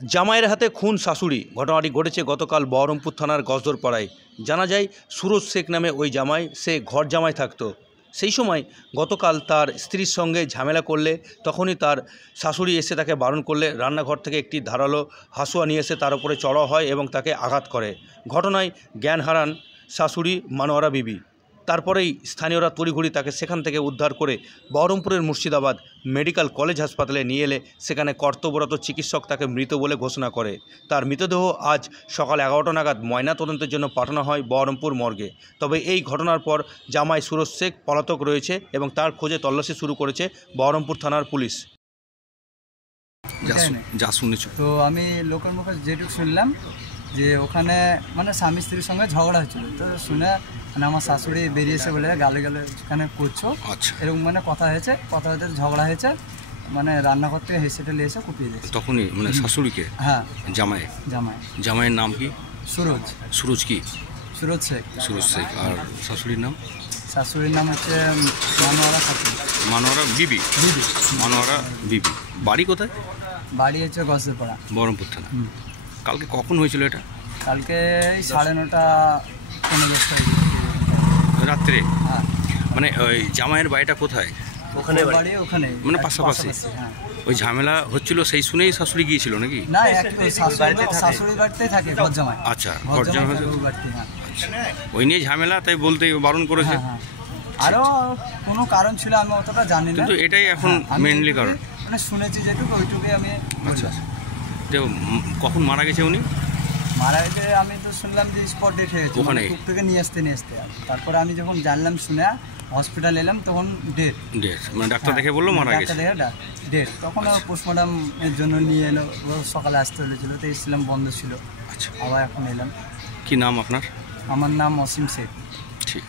জামাইয়ের হাতে খুন শাশুড়ি। ঘটনাটি ঘটেছে গতকাল বহরমপুর থানার গজদরপাড়ায়। জানা যায় সুরজ শেখ নামে ওই জামাই, সে ঘর জামাই থাকতো। সেই সময় গতকাল তার স্ত্রীর সঙ্গে ঝামেলা করলে তখনই তার শাশুড়ি এসে তাকে বারণ করলে রান্নাঘর থেকে একটি ধারালো হাসুয়া নিয়ে এসে তার উপরে চড়াও হয় এবং তাকে আঘাত করে। ঘটনায় জ্ঞান হারান শাশুড়ি মানোয়ারা বিবি। তারপরেই স্থানীয়রা তড়িঘড়ি তাকে সেখান থেকে উদ্ধার করে বহরমপুরের মুর্শিদাবাদ মেডিকেল কলেজ হাসপাতালে নিয়ে এলে সেখানে কর্তব্যরত চিকিৎসক তাকে মৃত বলে ঘোষণা করে। তার মৃতদেহ আজ সকাল 11টা নাগাদ ময়নাতদন্তের জন্য পাঠানো হয় বহরমপুর মর্গে। তবে এই ঘটনার পর জামাই সুরজ শেখ পলাতক রয়েছে এবং তার খোঁজে তল্লাশি শুরু করেছে বহরমপুর থানার পুলিশ। যা শুনেছো তো আমি লোকের মুখে যেটুকু শুনলাম যে ওখানে মানে স্বামী স্ত্রীর সঙ্গে ঝগড়া হচ্ছিল, তো শুনে মানে আমার শাশুড়ি বেরিয়েছে বলে গালে গালে ওখানে করছো এরকম মানে কথা হয়েছে, কথা হতে ঝগড়া হয়েছে, মানে রান্নাঘর থেকে হেসেটেলে এসে কুপিয়ে দিয়েছে তখনই। মানে শাশুড়িকে? হ্যাঁ, জামাই। জামাইয়ের নাম কি? সুরজ। সুরজ কি? সুরজ শেখ। সুরজ শেখ। আর শাশুড়ির নাম? শাশুড়ির নাম হচ্ছে মানোয়ারা খাতুন। মানোয়ারা বিবি? বিবি। মানোয়ারা বিবি। বাড়ি কোথায়? বাড়ি হচ্ছে গজদরপাড়া, বহরমপুর থানা। কালকে কখন হয়েছিল এটা? কালকে 9:30 পৌনে 10টা রাত্রে। হ্যাঁ। মানে ওই জামাইয়ের বাড়িটা কোথায়? ওখানে বাড়ি, ওখানে মানে পাশাপাশি। হ্যাঁ। ওই ঝামেলা হচ্ছিল সেই শুনেই শাশুড়ি গিয়েছিল নাকি? না, শাশুড়ি বাড়িতেই থাকে ঘর জামাই। আচ্ছা, ঘর জামাই। ওই নিয়ে ঝামেলা, তাই বলতে বারণ করেছে। আরও কোনো কারণ ছিল আমি অতটা জানি না, কিন্তু এটাই এখন মেইনলি কারণ। মানে শুনেছি যেটুকু ওইটুকুই আমি। আচ্ছা, তো কখন মারা গেছে উনি? মারা গেছে আমি তো শুনলাম যে স্পট ডেট হয়ে গেছে, ওখানে টুকটুকে নিয়ে আসতে তারপরে আমি যখন জানলাম শুনে হসপিটাল এলাম তখন ডেট মানে ডাক্তার দেখে বললো মারা গেছে। ডেট তখন পোস্টমর্টম এর জন্য নিয়ে এলো, সকালে আসতে হয়েছিল, তো এসেছিলাম, বন্ধ ছিল। আচ্ছা, আবার এখন এলাম। কি নাম আপনার? আমার নাম অসীম শেখ। ঠিক।